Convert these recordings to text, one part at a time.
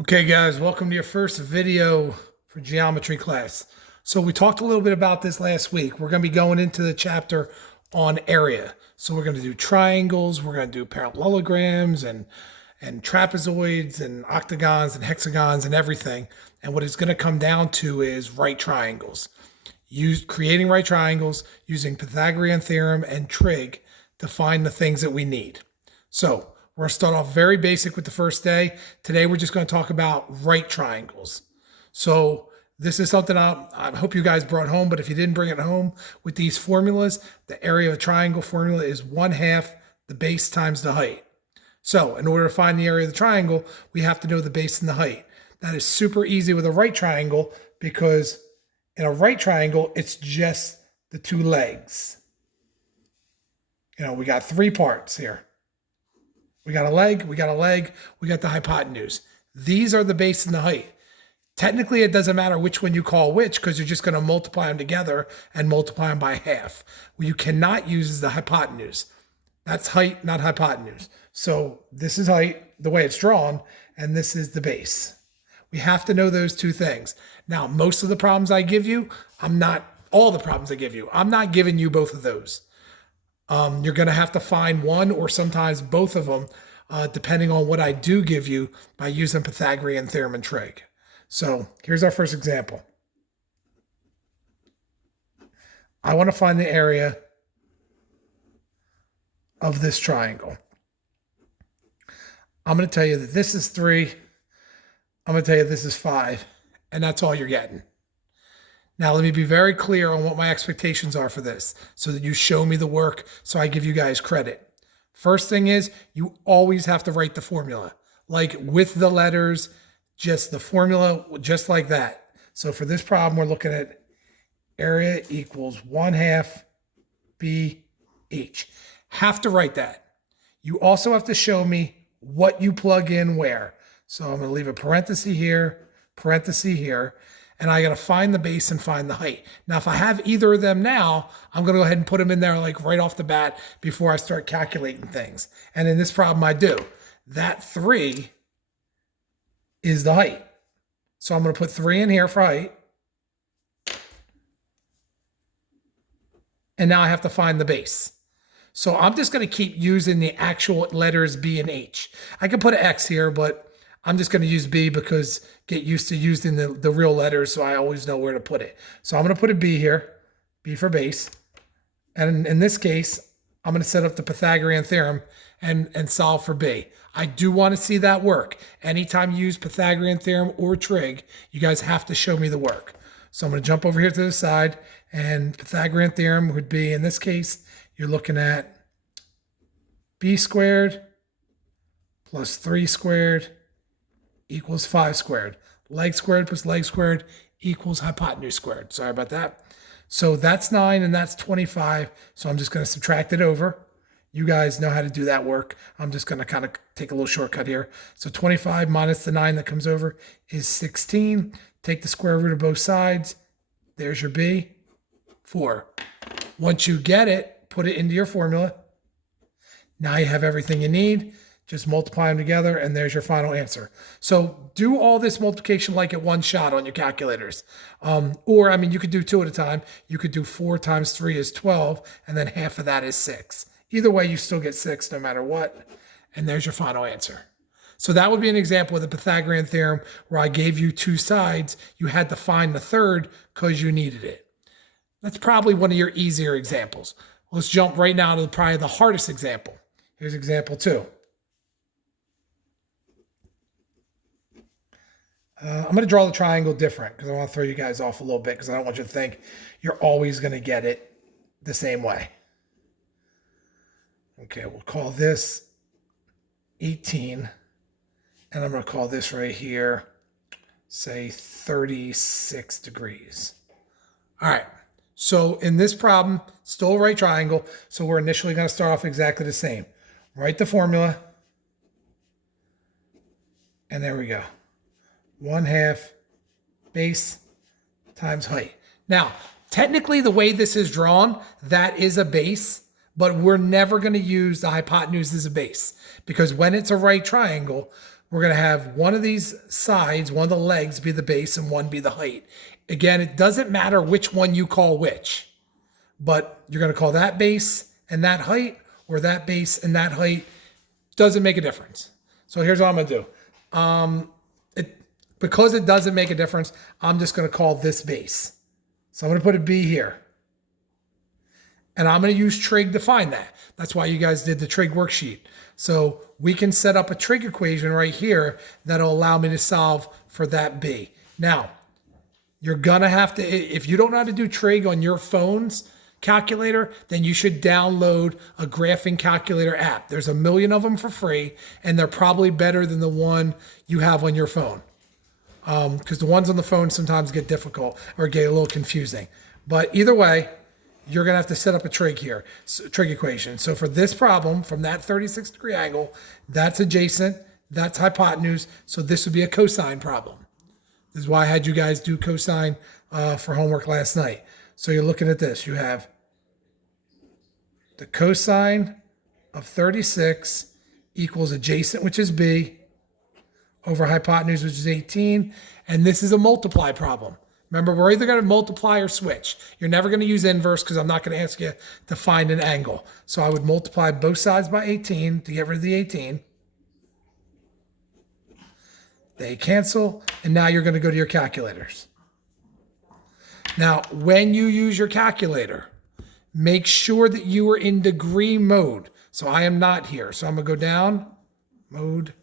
Okay, guys, welcome to your first video for geometry class. So we talked a little bit about this last week. We're going to be going into the chapter on area. So we're going to do triangles, we're going to do parallelograms and trapezoids and octagons and hexagons and everything. And what it's going to come down to is right triangles. Creating right triangles using Pythagorean theorem and trig to find the things that we need. So we're going to start off very basic with the first day. Today, we're just going to talk about right triangles. So this is something I hope you guys brought home, but if you didn't bring it home with these formulas, the area of a triangle formula is 1/2 the base times the height. So in order to find the area of the triangle, we have to know the base and the height. That is super easy with a right triangle because in a right triangle, it's just the two legs. We got three parts here. We got a leg, we got the hypotenuse. These are the base and the height. Technically, it doesn't matter which one you call which because you're just going to multiply them together and multiply them by half. What you cannot use is the hypotenuse. That's height, not hypotenuse. So this is height, the way it's drawn, and this is the base. We have to know those two things. Now, most of the problems I give you, I'm not giving you both of those. You're going to have to find one or sometimes both of them, depending on what I do give you by using Pythagorean theorem and trig. So here's our first example. I want to find the area of this triangle. I'm going to tell you that this is 3. I'm going to tell you this is 5, and that's all you're getting. Now, let me be very clear on what my expectations are for this so that you show me the work so I give you guys credit. First thing is you always have to write the formula, like with the letters, just the formula, just like that. So for this problem, we're looking at area equals 1/2 BH. Have to write that. You also have to show me what you plug in where. So I'm going to leave a parenthesis here, and I got to find the base and find the height. Now, if I have either of them now, I'm going to go ahead and put them in there like right off the bat before I start calculating things. And in this problem, I do. That 3 is the height. So I'm going to put 3 in here for height. And now I have to find the base. So I'm just going to keep using the actual letters B and H. I could put an X here, but I'm just going to use B because get used to using the real letters so I always know where to put it. So I'm going to put a B here, B for base. And in this case, I'm going to set up the Pythagorean theorem and solve for B. I do want to see that work. Anytime you use Pythagorean theorem or trig, you guys have to show me the work. So I'm going to jump over here to the side, and Pythagorean theorem would be, in this case, you're looking at B squared plus 3 squared equals 5 squared. Leg squared plus leg squared equals hypotenuse squared. Sorry about that. So that's 9 and that's 25. So I'm just going to subtract it over. You guys know how to do that work. I'm just going to kind of take a little shortcut here. So 25 minus the 9 that comes over is 16. Take the square root of both sides. There's your B, 4. Once you get it, put it into your formula. Now you have everything you need. Just multiply them together, and there's your final answer. So do all this multiplication like at one shot on your calculators. Or, you could do 2 at a time. You could do 4 times 3 is 12, and then half of that is 6. Either way, you still get 6 no matter what. And there's your final answer. So that would be an example of the Pythagorean theorem where I gave you 2 sides. You had to find the third because you needed it. That's probably one of your easier examples. Let's jump right now to probably the hardest example. Here's example 2. I'm going to draw the triangle different because I want to throw you guys off a little bit because I don't want you to think you're always going to get it the same way. Okay, we'll call this 18. And I'm going to call this right here, say 36 degrees. All right, so in this problem, still a right triangle. So we're initially going to start off exactly the same. Write the formula. And there we go. 1/2 base times height. Now, technically the way this is drawn, that is a base, but we're never going to use the hypotenuse as a base because when it's a right triangle, we're going to have one of these sides, one of the legs be the base and one be the height. Again, it doesn't matter which one you call which, but you're going to call that base and that height or that base and that height. Doesn't make a difference. So here's what I'm going to do. Because it doesn't make a difference, I'm just going to call this base. So I'm going to put a B here. And I'm going to use trig to find that. That's why you guys did the trig worksheet. So we can set up a trig equation right here that'll allow me to solve for that B. Now, you're going to have to, if you don't know how to do trig on your phone's calculator, then you should download a graphing calculator app. There's a million of them for free, and they're probably better than the one you have on your phone. Because the ones on the phone sometimes get difficult or get a little confusing. But either way, you're going to have to set up a trig here, trig equation. So for this problem, from that 36-degree angle, that's adjacent, that's hypotenuse. So this would be a cosine problem. This is why I had you guys do cosine for homework last night. So you're looking at this. You have the cosine of 36 equals adjacent, which is B, over hypotenuse, which is 18. And this is a multiply problem. Remember, we're either going to multiply or switch. You're never going to use inverse because I'm not going to ask you to find an angle. So I would multiply both sides by 18 to get rid of the 18. They cancel. And now you're going to go to your calculators. Now, when you use your calculator, make sure that you are in degree mode. So I am not here. So I'm going to go down, mode.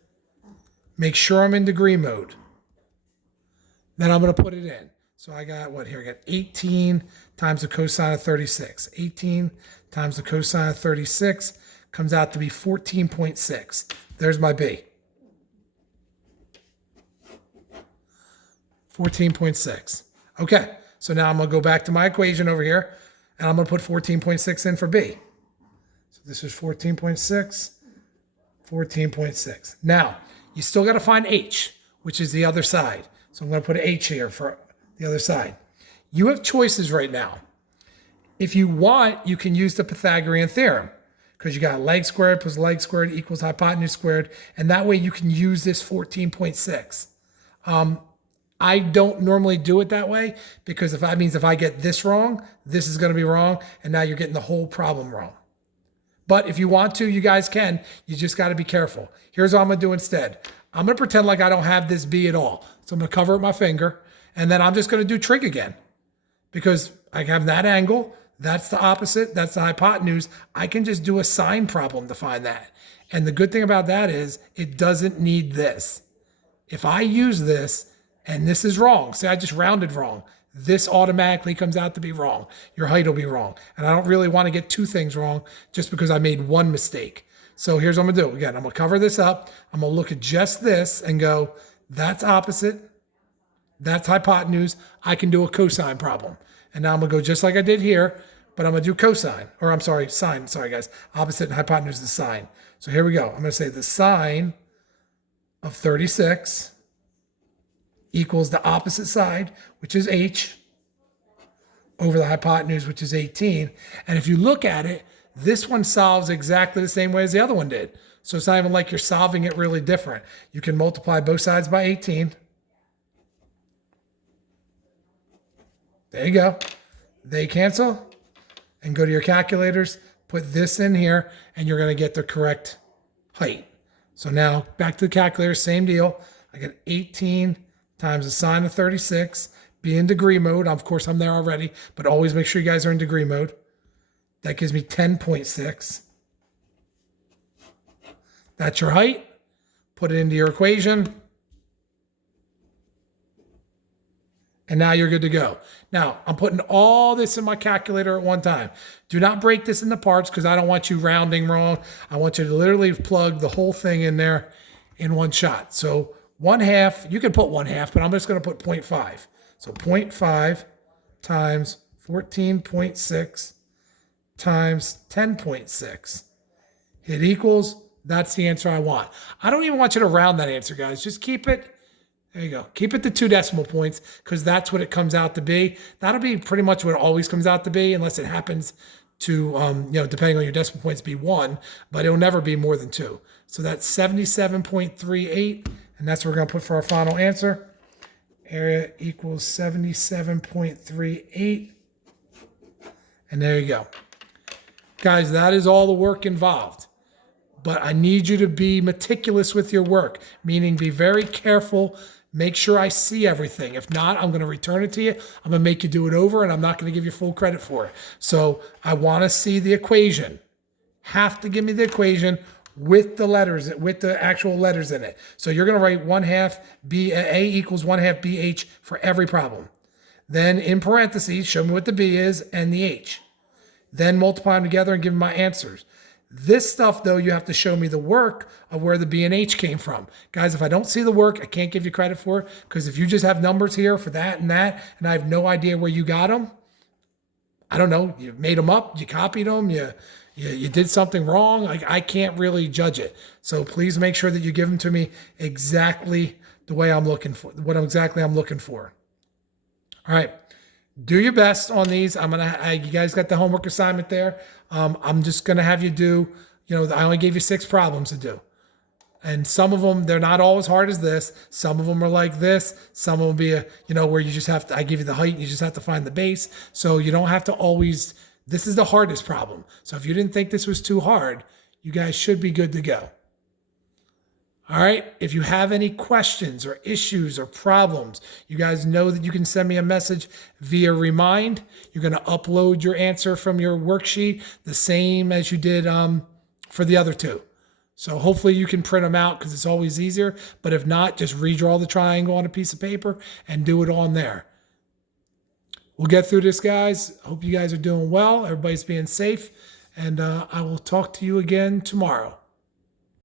Make sure I'm in degree mode. Then I'm going to put it in. So I got what here? I got 18 times the cosine of 36. 18 times the cosine of 36 comes out to be 14.6. There's my B. 14.6. Okay, so now I'm going to go back to my equation over here, and I'm going to put 14.6 in for B. So this is 14.6, 14.6. Now, you still got to find H, which is the other side. So I'm going to put an H here for the other side. You have choices right now. If you want, you can use the Pythagorean theorem because you got leg squared plus leg squared equals hypotenuse squared. And that way you can use this 14.6. I don't normally do it that way because if that means if I get this wrong, this is going to be wrong. And now you're getting the whole problem wrong. But if you want to, you guys can. You just got to be careful. Here's what I'm going to do instead. I'm going to pretend like I don't have this B at all. So I'm going to cover up my finger. And then I'm just going to do trig again because I have that angle. That's the opposite. That's the hypotenuse. I can just do a sine problem to find that. And the good thing about that is it doesn't need this. If I use this and this is wrong, say I just rounded wrong, this automatically comes out to be wrong. Your height will be wrong. And I don't really want to get two things wrong just because I made one mistake. So here's what I'm going to do. Again, I'm going to cover this up. I'm going to look at just this and go, that's opposite. That's hypotenuse. I can do a cosine problem. And now I'm going to go just like I did here, but I'm going to do cosine. Or I'm sorry, sine. Sorry, guys. Opposite and hypotenuse is sine. So here we go. I'm going to say the sine of 36 equals the opposite side, which is H, over the hypotenuse, which is 18. And if you look at it, this one solves exactly the same way as the other one did. So it's not even like you're solving it really different. You can multiply both sides by 18. There you go. They cancel and go to your calculators, put this in here, and you're going to get the correct height. So now back to the calculator, same deal. I got 18 times the sine of 36. Be in degree mode. Of course, I'm there already, but always make sure you guys are in degree mode. That gives me 10.6. That's your height. Put it into your equation. And now you're good to go. Now, I'm putting all this in my calculator at one time. Do not break this into parts because I don't want you rounding wrong. I want you to literally plug the whole thing in there in one shot. So 1/2, you can put 1/2, but I'm just going to put 0.5. So 0.5 times 14.6 times 10.6. Hit equals. That's the answer I want. I don't even want you to round that answer, guys. Just keep it. There you go. Keep it to 2 decimal points because that's what it comes out to be. That'll be pretty much what it always comes out to be unless it happens to, depending on your decimal points, be 1, but it'll never be more than 2. So that's 77.38, and that's what we're going to put for our final answer. Area equals 77.38, and there you go. Guys, that is all the work involved. But I need you to be meticulous with your work, meaning be very careful. Make sure I see everything. If not, I'm going to return it to you. I'm going to make you do it over, and I'm not going to give you full credit for it. So I want to see the equation. Have to give me the equation with the letters, with the actual letters in it. So you're going to write 1/2 B, A equals 1/2 BH for every problem. Then in parentheses, show me what the B is and the H. Then multiply them together and give me my answers. This stuff, though, you have to show me the work of where the B and H came from. Guys, if I don't see the work, I can't give you credit for it, because if you just have numbers here for that, and I have no idea where you got them, I don't know, you made them up, you copied them, you did something wrong, I can't really judge it. So please make sure that you give them to me exactly the way I'm looking for, what exactly I'm looking for. All right. Do your best on these. You guys got the homework assignment there. I'm just gonna have you do, I only gave you 6 problems to do. And some of them, they're not all as hard as this. Some of them are like this. Some will be where you just have to, I give you the height, and you just have to find the base. So you don't have to always, this is the hardest problem. So if you didn't think this was too hard, you guys should be good to go. All right. If you have any questions or issues or problems, you guys know that you can send me a message via Remind. You're going to upload your answer from your worksheet the same as you did for the other 2. So hopefully you can print them out, because it's always easier. But if not, just redraw the triangle on a piece of paper and do it on there. We'll get through this, guys. Hope you guys are doing well. Everybody's being safe. And I will talk to you again tomorrow.